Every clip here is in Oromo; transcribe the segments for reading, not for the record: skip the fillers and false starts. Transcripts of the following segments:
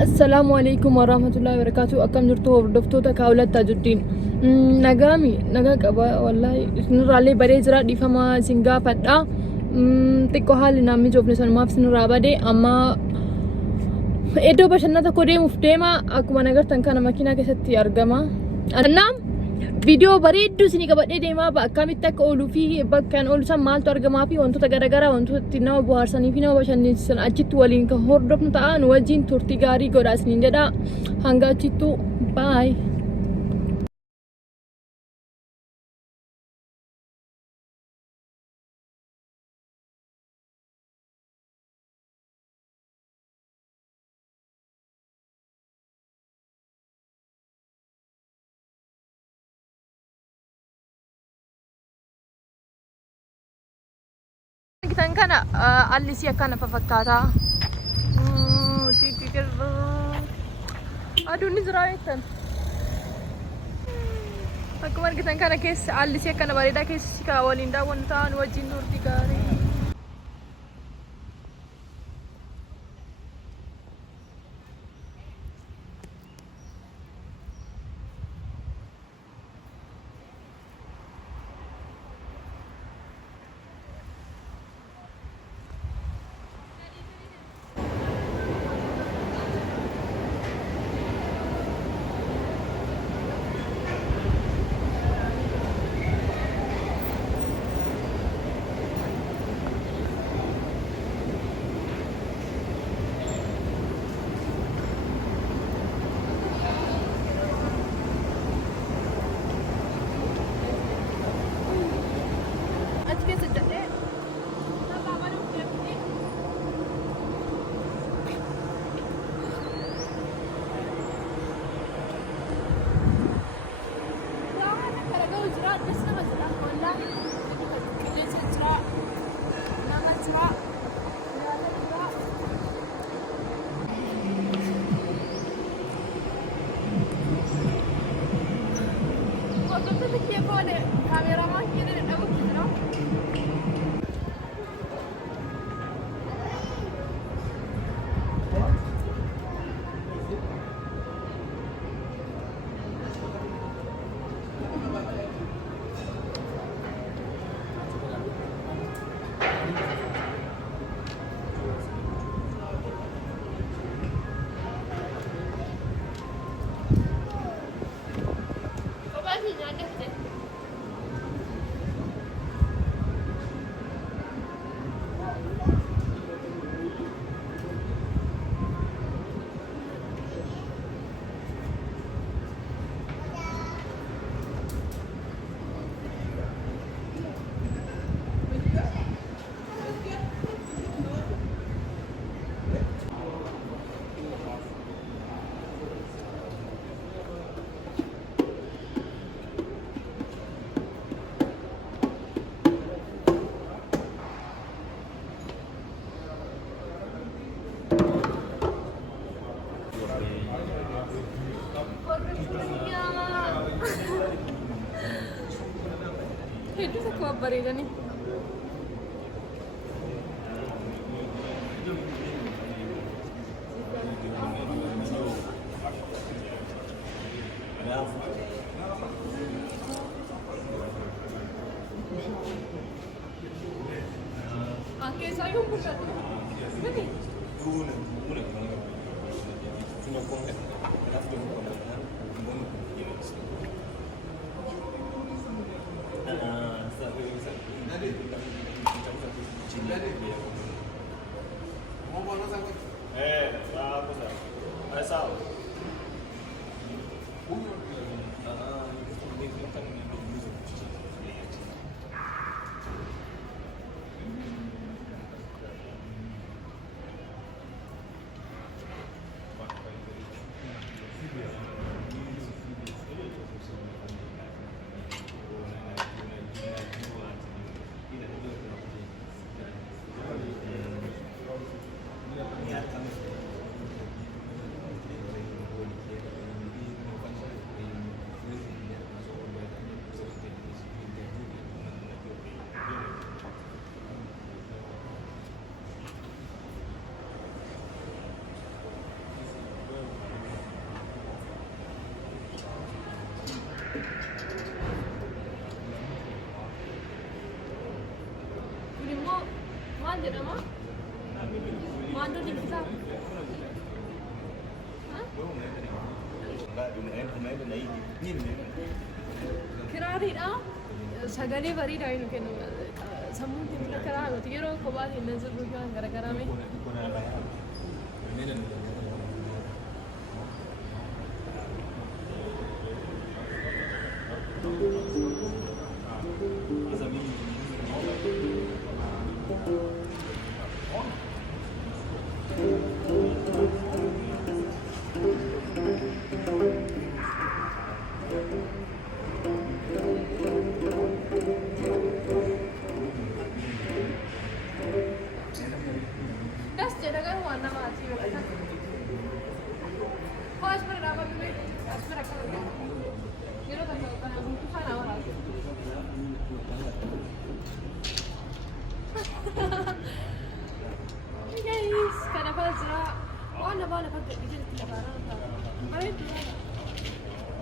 السلام عليكم ورحمة الله وبركاته. أكم نرتو وردفتوتا كاولات تاج الدين. نجامي نجاك أبا والله نور عليه بريزرا دي فما سنجا فتا. تكو حال نامي جوب نسان ما في سنور أبدي أما إدو بشنا تكودي مفتما أكو ما نقدر تنكنا ماكينة كستي أرجما. أنا فيديو بريدو سني كبدي ديما بأكمل تك أولو فيه بكان أولو سام مال ترجما فيه وانتو تجارة وانتو تناو بوهرساني فينا وبشنا نسان أجت ولين كهوردب نتاعن وجين تورتي غاري قراس نينجدا هنگا أجتو باي. Kita kan alis ya kan apa fakata. Titir. Aduh ni zeraitan. Aku man kita kan kes alis ya kan barida kes kawalinda wantan wajin nur tigari. Itu sekuat berita ni. Angkat saya pun tak. Mana? Kiraariidha. Sagalee bareedaa nu kennu. Sammuu keenya karaa nuti yeroo kophaa keenya jirru kan garagaramee.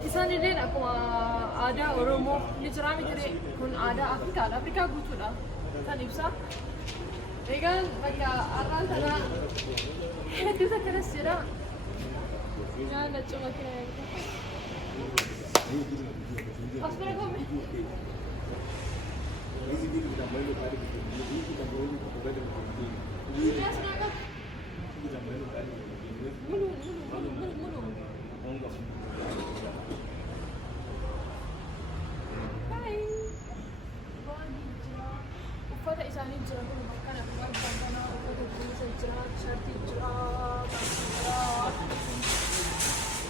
Isaan illee akkuma aadaa Oromoo ni jira miti kun aadaa Afrikaadha. Afrikaa guutuudha kan ibsa. Egaan bakka arraan tanaa hedduutu akkanas jira. Nyaanna cima kee. As bira goome. Uffata isaanii jira kun bakka namaa kana uffata kunuunsa jira, tishartii jira,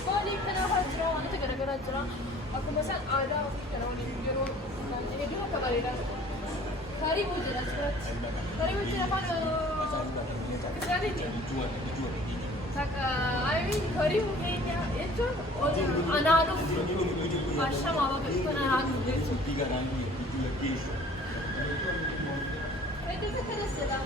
baadii kanaafaa jira, wantoota garaagaraa jira. Akkuma isaan aadaa ofii kana waliin yeroo hedduu akka bareedaa karibu jira asirratti. Karibu jira afaan Kiswahiliiti. Takka ayi karibu keenya jechuun anaanuuf ashamaa bakka dhufan anaanuuf jechuudha. Hedduutu akkanas jedha.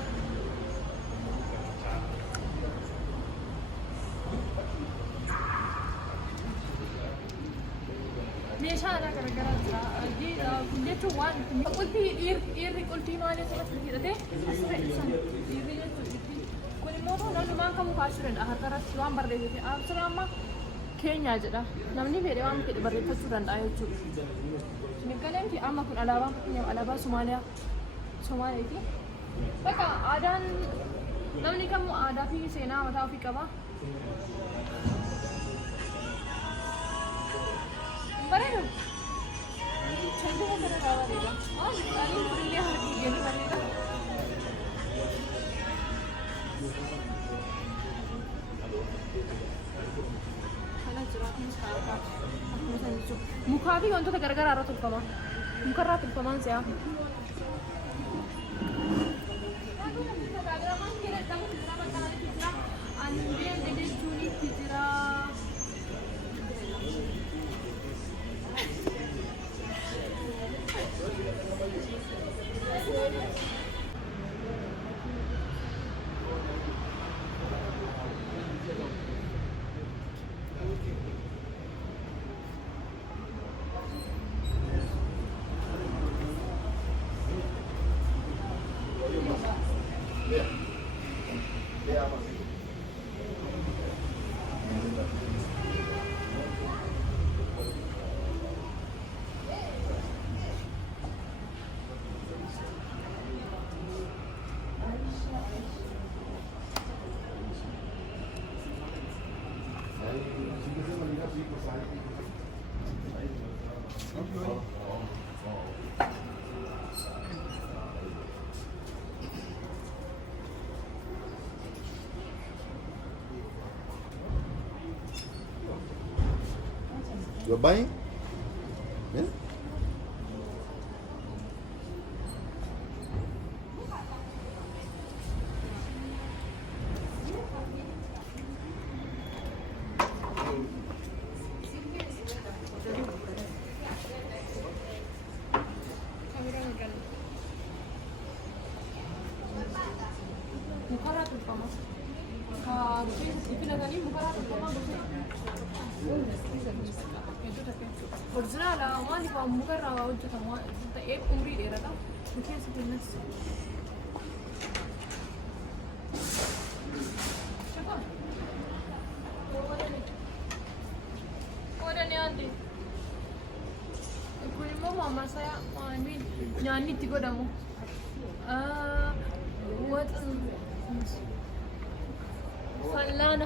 Meeshaa aadaa garaagaraa jira. Kun jechuun waan qulfii dhiirri qulfii maaliif irratti hidhatee asirra ibsan dhiirri jechuudha. Kun immoo namni kamuu kaasuu danda'a harkarratti waan barreeffate asirra amma Keenyaa jedha. Namni fedhe waan fedhe barreeffachuu danda'a jechuudha. Mirkaneemti amma kun alaabaa Somaaliyaa. Somaaliyaati. Bakka aadaan namni kamuu aadaa fi seenaa mataa ofii qaba. Bareedu. Chaldee kana bareeda. Ani fuullee harki gadi bareeda. Kana jira kunis kaartaa. Akkuma san jechuudha. Mukaa fi wantoota garaagaraa irraa tolfama. Mukarraa tolfamaan si'a. You're buying? Yeah? Original waan ifaa mukarraa hojjetamu ta'ee umrii dheeraadha. Rifeensa kennas. Odan nyaadhe. Kun immoo mamma saya maamiin nyaanni itti godhamu.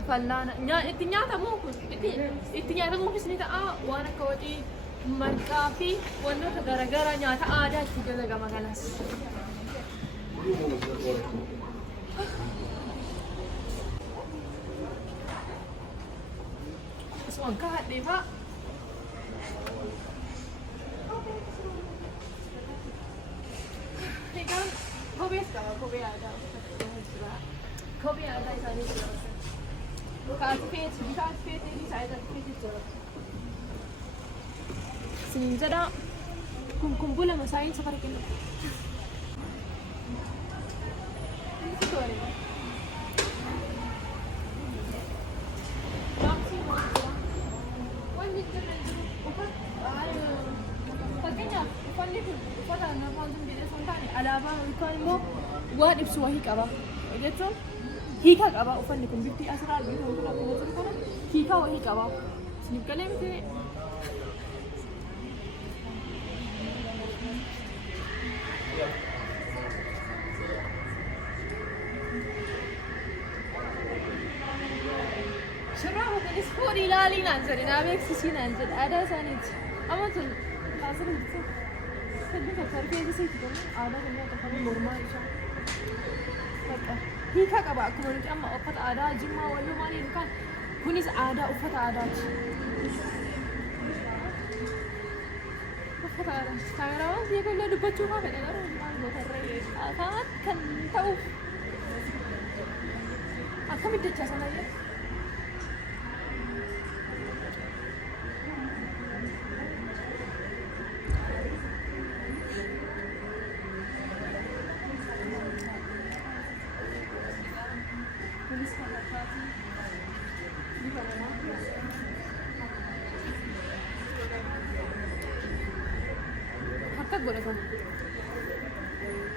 Fal'aana itti nyaatamu kun itti nyaatamu ni ta'a waan akka waxii marqaa fi wantoota garaagaraa nyaata aadaa itti dalagama kanas. Osoo kaadhee fa'a. Egaan kophees qaba kophee aadaa jira. Kophee aadaa isaanii jira. Kaati feetii isaa feetii jira. Siniin jedha kun bulama saayiin safara kennu. Fakkeenyaaf uffanni kun uffata namoonni sun jedhee sun taane alaabaa yookaan immoo waan ibsu wahii qaba jechuun hiika qaba uffanni kun bifti asirraa argitu kun akkuma jiru kana hiika wahii qaba. Isiniif galee miti. Shurraa kunis fuudhi ilaalii naan jedhe naa beeksisii naan jedhe aadaa isaaniiti. Amma tun kaasirra jirtu. Hedduu tokko rifeensa isaati kun aadaa kan nyaata kan mormaa isaa. Hiika qaba akkuma nuti amma uffata aadaa Jimmaa Walloo maali yookaan kunis aadaa uffata aadaati. Uffata aadaa. Kaameeraawwan biyya keenya dubbachuu haa fedha garuu maal gootarree afaan kan ta'u. Akkamitti dachaa sana jedhu. Harka godhatan.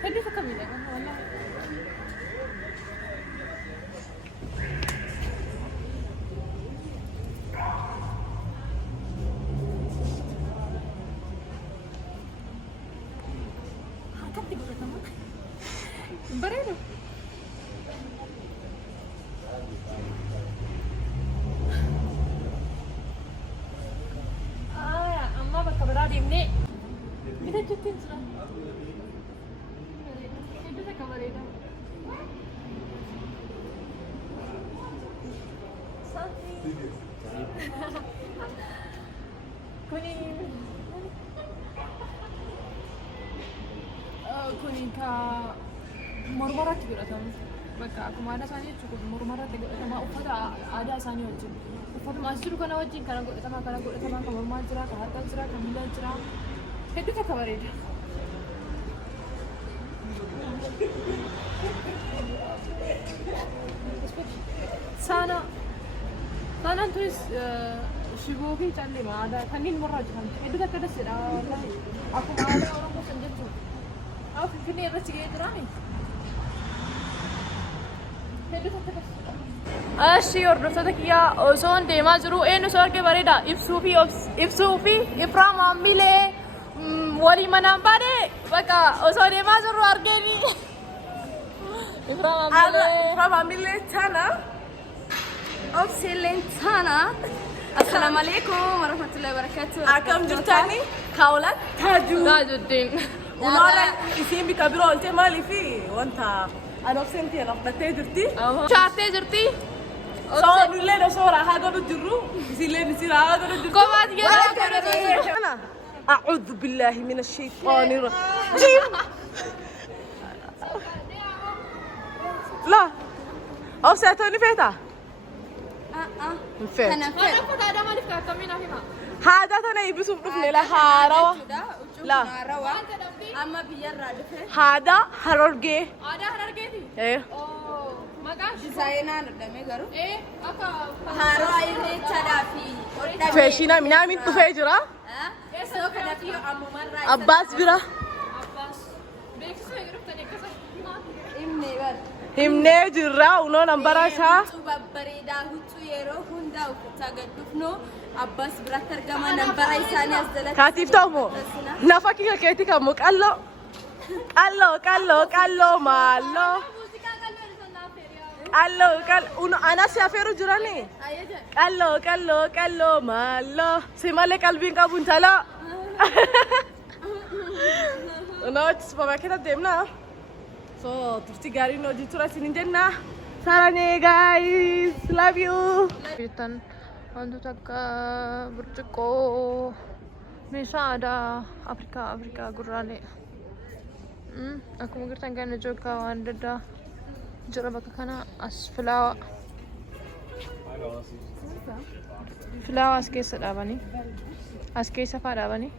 Hedduu akka miidhagan wallahi. Harkatti godhatamu. Bareedu. Amma bakka biraa deemnee bitachuutti jira. Hedduu takka bareeda. Kuni ka mormarratti godhatamu. Bakka akkuma aadaa isaanii jechuudha mormarratti godhatama uffata aadaa isaanii wajjin. Uffatuma as jiru kana wajjin kana godhatamaa kan mormaa jira kan harkaa jira kan miilaa jira. Hedduu takka bareeda. Saanaan turis shiboo fi callee aadaa kanneen mormaa jiran hedduu takka dassedha wallahi akkuma aadaa Oromoo san jechuudha. Finfinnee irratti gahee jiraani. Hedduu takka dassedha. Ashi hordoftoota kiyyaa osoon deemaa jiru eenyu soo arge bareeda ibsuu fi Ifraa maammilee walii manaan baane bakka osoo deemaa jiru argeeni. Ifraa maammilee tana obsileen tana. Assalamu alaikum warahmatullahi wabarakatuh. Akkam jirtani kaawlat Tajuddin. Umaara isiin bika biroo oltee maaliifi wanta anobsentii rafbattee jirti. Chaattee jirti. Soonillee osoo haa godhu jirru isillee nisira haa godhu jirru. Komaati jedhama. أعوذ بالله من الشيطان الرجيم. لا أو سأتوني فيتا. فيت. هذا تنا يبسم رفني لا هاروا. لا. أما بيرا دفع. هذا هرورجي. هذا هرورجي. إيه. Desainaan dhame garuu akka haaraa illee tadaafi Feeshina minaamin dhufee jira. soo kanatti ammumarraa Abbaas bira. Abbas beeksisa eegduftanii akkasa himne bar himnee jirra unoo nambara isaa Huccuu babbareedaa huccuu yeroo hundaa uffachaa gad dhufnu abbas biratti argama nambara isaanii as jalatti. kaatiif ta'u moo nafa kika keetii kan moo qalloo maalloo qalloo anas afeeru jirani qalloo maalloo si malee qalbiin qabuun talaa unoo supermarket deemna so turtii gaarii hojii tura isinin jenna sarane guys love you Bitan wantoota akka burcuqqoo meeshaa aadaa Afrikaa gurraalee akkuma agartan kana jookaa waan adda addaa jira bakka kana as filaawa as keessa dhaabanii as keessa faa dhaabanii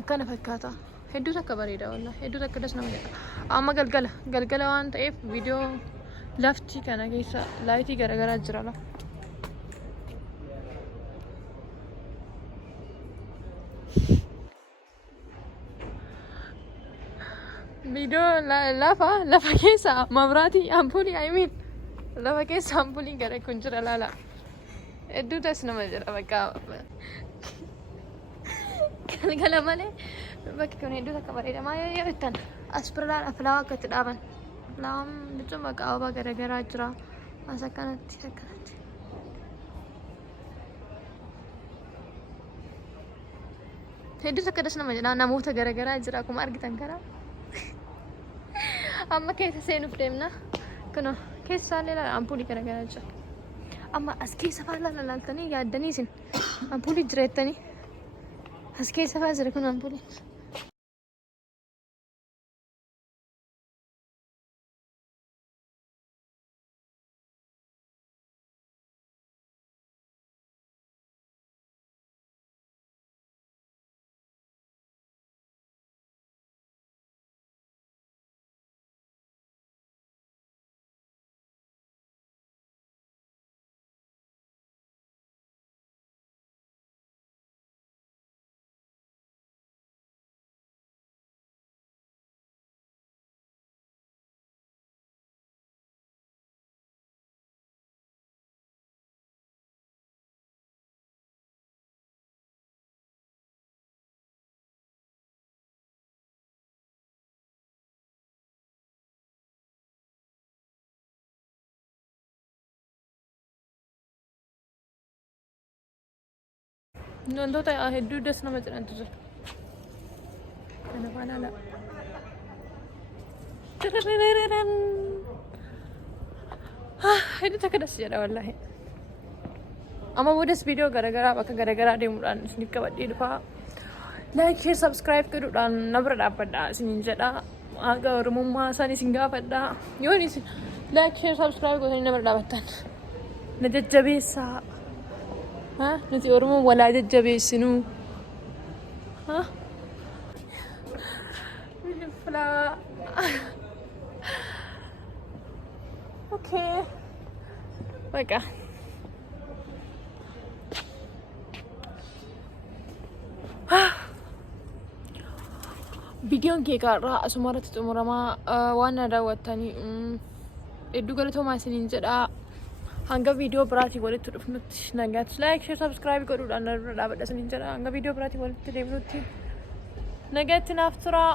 akkana fakkaata hedduu takka bareeda wallah hedduu takka das nama jedha amma galgala waan ta'eef viidiyoo lafti kana keessa laayitii garagaraa jira la viidiyoo lafa keessa mabraatii ampuulii I mean lafa keessa ampuuliin gara kun jira laala hedduu tas nama jedha bakka galgala malee bakki kun hedduu takka bareedamaa yoo jettan as bira filaawa akka itti dhaaban filaawaan jechuun bakka ababaa garagaraa jira as akkanatti hedduu takka das nama jedha namoota garagaraa jira akkuma argitan kana amma keessa seenuuf deemna kuno keessa isaallee laala ampuulii garagaraa jira amma as keessa faa laaltanii yaaddanii isin ampuulii jireettanii as keessa faa jira kun ampuulii wantoota hedduu das nama jedhantu jira kana faana ala hedduu takka das jedha wallahi amma boodas viidiyoo garagaraa bakka garagaraa deemuudhaan isiniif qabadhee dhufaa like share subscribe godhuudhaan na bira dhaabbadhaa isiniin jedha haga oromummaa isaan isin gaafadhaa yoon isin like share subscribe godhanii na bira dhaabbattan na jajjabeessaa nuti oromoo walaa jajjabeessinu okay baqa viidiyoon keekaarraa asuma irratti xumuramaa waan na daawwattanii hedduu galatoomaa isiniin jedhaa hanga viidiyoo biraatii walitti dhufnutti nagaatti like share subscribe godhuudhaan na dura dhaabadhaa isiniin jedha hanga viidiyoo biraatii walitti deemnutti nagaatti naaf turaa